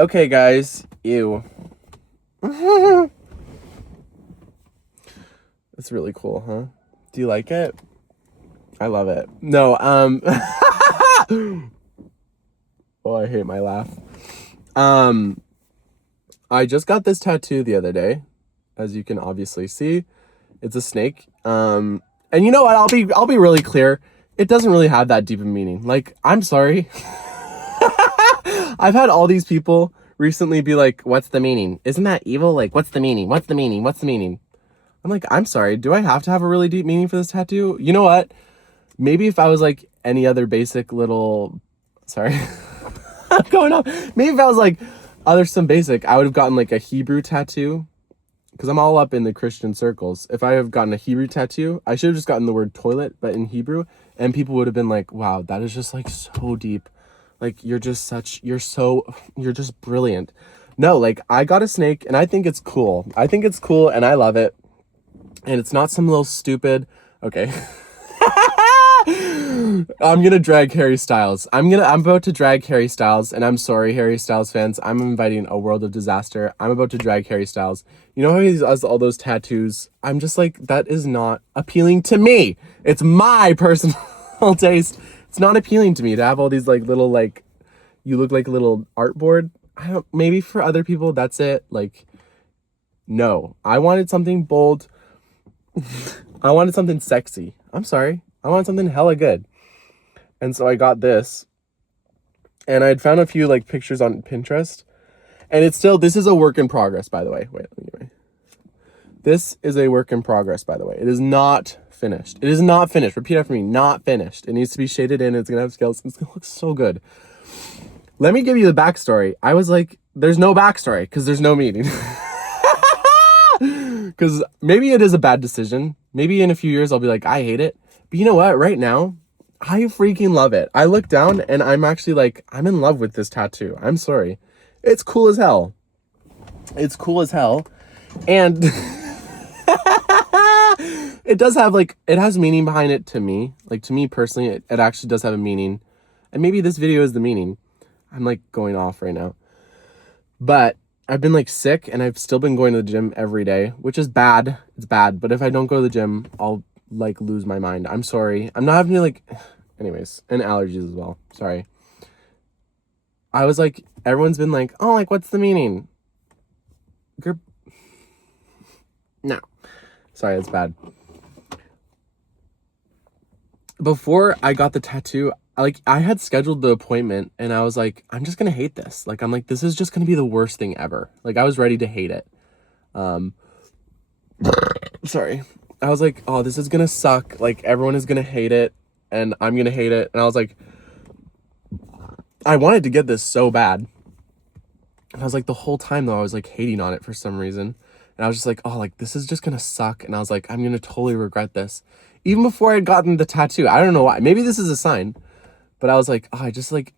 Okay, guys. Ew. It's really cool, huh? Do you like it? I love it. No, oh, I hate my laugh. Um, I just got this tattoo the other day, as you can obviously see. It's a snake. And you know what? I'll be really clear. It doesn't really have that deep a meaning. Like, I'm sorry. I've had all these people recently be like, "What's the meaning? Isn't that evil? Like, what's the meaning? What's the meaning? What's the meaning?" I'm like, "I'm sorry. Do I have to have a really deep meaning for this tattoo?" You know what? Maybe if I was like any other basic little, sorry, I'm going off. Maybe if I was like some basic, I would have gotten like a Hebrew tattoo, because I'm all up in the Christian circles. If I have gotten a Hebrew tattoo, I should have just gotten the word toilet, but in Hebrew, and people would have been like, "Wow, that is just like so deep. Like, you're just brilliant." No, like, I got a snake and I think it's cool. I think it's cool and I love it. And it's not some little stupid, okay. I'm gonna drag Harry Styles. I'm about to drag Harry Styles, and I'm sorry, Harry Styles fans. I'm inviting a world of disaster. I'm about to drag Harry Styles. You know how he has all those tattoos? I'm just like, that is not appealing to me. It's my personal taste. It's not appealing to me to have all these like little, like, you look like a little artboard. Maybe for other people that's it. Like, no. I wanted something bold. I wanted something sexy. I'm sorry. I wanted something hella good. And so I got this. And I'd found a few like pictures on Pinterest. And this is a work in progress, by the way. Wait, anyway. This is a work in progress, by the way. It is not finished. It is not finished. Repeat after me. Not finished. It needs to be shaded in. It's going to have scales. It's going to look so good. Let me give you the backstory. I was like, there's no backstory because there's no meaning. Because maybe it is a bad decision. Maybe in a few years I'll be like, I hate it. But you know what? Right now, I freaking love it. I look down and I'm actually like, I'm in love with this tattoo. I'm sorry. It's cool as hell. It's cool as hell. And it does have like, it has meaning behind it to me. Like, to me personally, it actually does have a meaning. And maybe this video is the meaning. I'm like going off right now. But I've been like sick and I've still been going to the gym every day, which is bad. It's bad. But if I don't go to the gym, I'll like lose my mind. I'm sorry. I'm not having to like, anyways, and allergies as well. Sorry. I was like, everyone's been like, "Oh, like, what's the meaning?" No. Sorry, that's bad. Before I got the tattoo, I had scheduled the appointment and I was like, I'm just gonna hate this. Like, I'm like, this is just gonna be the worst thing ever. Like, I was ready to hate it. Sorry. I was like, oh, this is gonna suck. Like, everyone is gonna hate it and I'm gonna hate it. And I was like, I wanted to get this so bad. And I was like, the whole time though, I was like hating on it for some reason. And I was just like, oh, like, this is just gonna suck. And I was like, I'm gonna totally regret this. Even before I'd gotten the tattoo. I don't know why. Maybe this is a sign. But I was like, oh,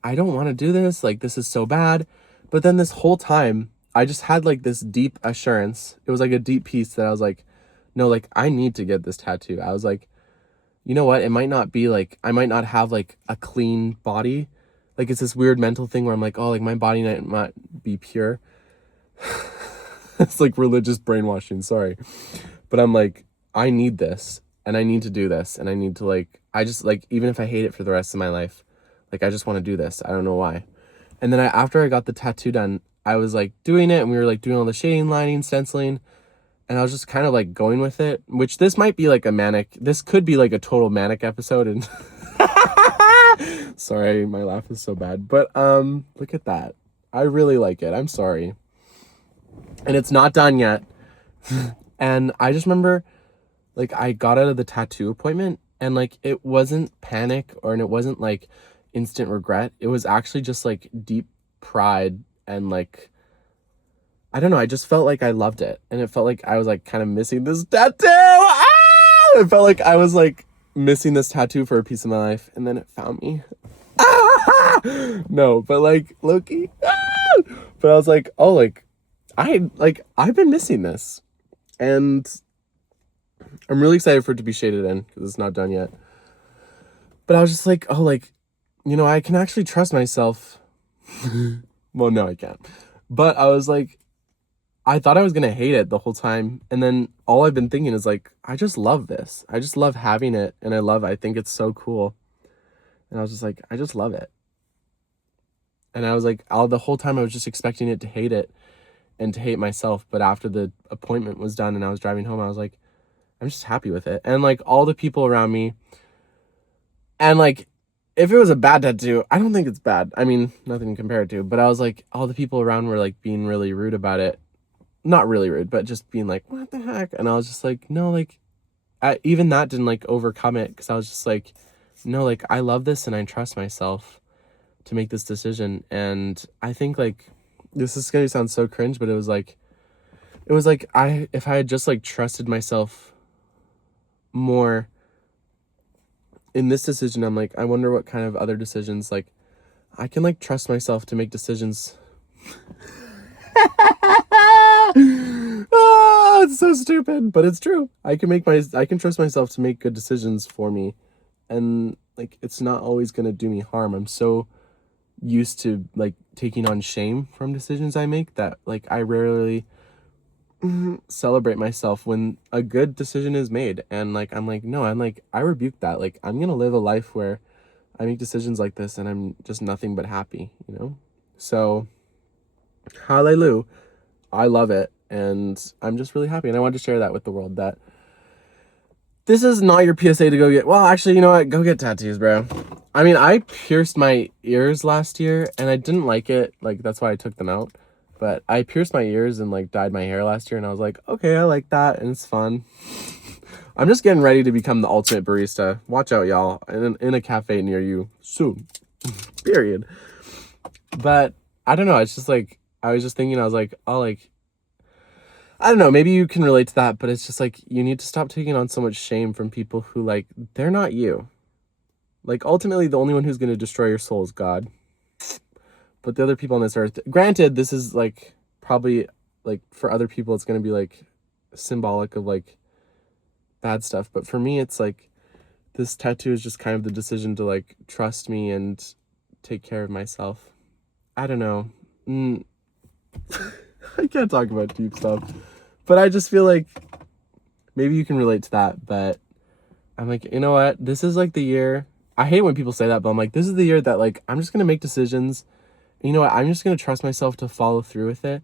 I don't want to do this. Like, this is so bad. But then this whole time, I just had like this deep assurance. It was like a deep peace that I was like, no, like, I need to get this tattoo. I was like, you know what? It might not be like, I might not have like a clean body. Like, it's this weird mental thing where I'm like, oh, like, my body might not be pure. It's like religious brainwashing. Sorry. But I'm like, I need this and I need to do this. And I need to like, I just like, even if I hate it for the rest of my life, like, I just want to do this. I don't know why. And then after I got the tattoo done, I was like doing it and we were like doing all the shading, lining, stenciling. And I was just kind of like going with it, which this might be like this could be like a total manic episode. And sorry, my laugh is so bad. But look at that. I really like it. I'm sorry. And it's not done yet. And I just remember, like, I got out of the tattoo appointment and like it wasn't panic and it wasn't like instant regret. It was actually just like deep pride and like, I don't know, I just felt like I loved it. And it felt like I was like kind of missing this tattoo. Ah! It felt like I was like missing this tattoo for a piece of my life. And then it found me. Ah! No, but like Loki. Ah! But I was like, oh, like, I've been missing this. And I'm really excited for it to be shaded in because it's not done yet. But I was just like, oh, like, you know, I can actually trust myself. Well, no, I can't. But I was like, I thought I was gonna hate it the whole time. And then all I've been thinking is like, I just love this. I just love having it. And I think it's so cool. And I was just like, I just love it. And I was like, the whole time I was just expecting it to hate it and to hate myself. But after the appointment was done and I was driving home, I was like, I'm just happy with it. And like all the people around me, and like, if it was a bad tattoo, I don't think it's bad. I mean, nothing compared to, but I was like, all the people around were like being really rude about it. Not really rude, but just being like, what the heck? And I was just like, no, like, even that didn't like overcome it. Cause I was just like, no, like, I love this and I trust myself to make this decision. And I think like, this is going to sound so cringe, but it was like, if I had just like trusted myself more in this decision, I'm like, I wonder what kind of other decisions, like, I can like trust myself to make decisions. It's so stupid, but it's true. I can trust myself to make good decisions for me. And like, it's not always going to do me harm. I'm so used to like taking on shame from decisions I make that like I rarely celebrate myself when a good decision is made. And like, I rebuke that. Like, I'm going to live a life where I make decisions like this and I'm just nothing but happy, you know? So, hallelujah. I love it. And I'm just really happy. And I wanted to share that with the world that this is not your PSA to go get, well, actually, you know what? Go get tattoos, bro. I mean, I pierced my ears last year and I didn't like it. Like, that's why I took them out. But I pierced my ears and like dyed my hair last year and I was like, okay, I like that and it's fun. I'm just getting ready to become the ultimate barista. Watch out, y'all. In a cafe near you soon. Period. But I don't know. It's just like, I was just thinking, I was like, oh, like, I don't know, maybe you can relate to that, but it's just like, you need to stop taking on so much shame from people who like, they're not you. Like, ultimately, the only one who's going to destroy your soul is God. But the other people on this earth, granted, this is like, probably like for other people, it's going to be like symbolic of like bad stuff. But for me, it's like, this tattoo is just kind of the decision to like trust me and take care of myself. I don't know. I can't talk about deep stuff, but I just feel like maybe you can relate to that. But I'm like, you know what? This is like the year. I hate when people say that, but I'm like, this is the year that like, I'm just going to make decisions. And you know what? I'm just going to trust myself to follow through with it.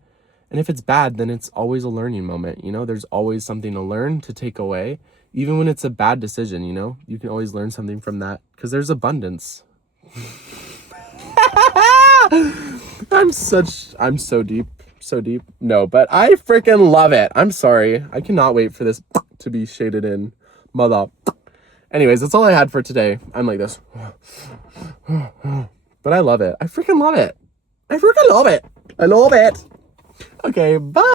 And if it's bad, then it's always a learning moment. You know, there's always something to learn, to take away. Even when it's a bad decision, you know, you can always learn something from that because there's abundance. I'm so deep. So deep. No, but I freaking love it. I'm sorry. I cannot wait for this to be shaded in. Mother. Anyways, that's all I had for today. I'm like this. But I love it. I freaking love it. I freaking love it. I love it. Okay, bye.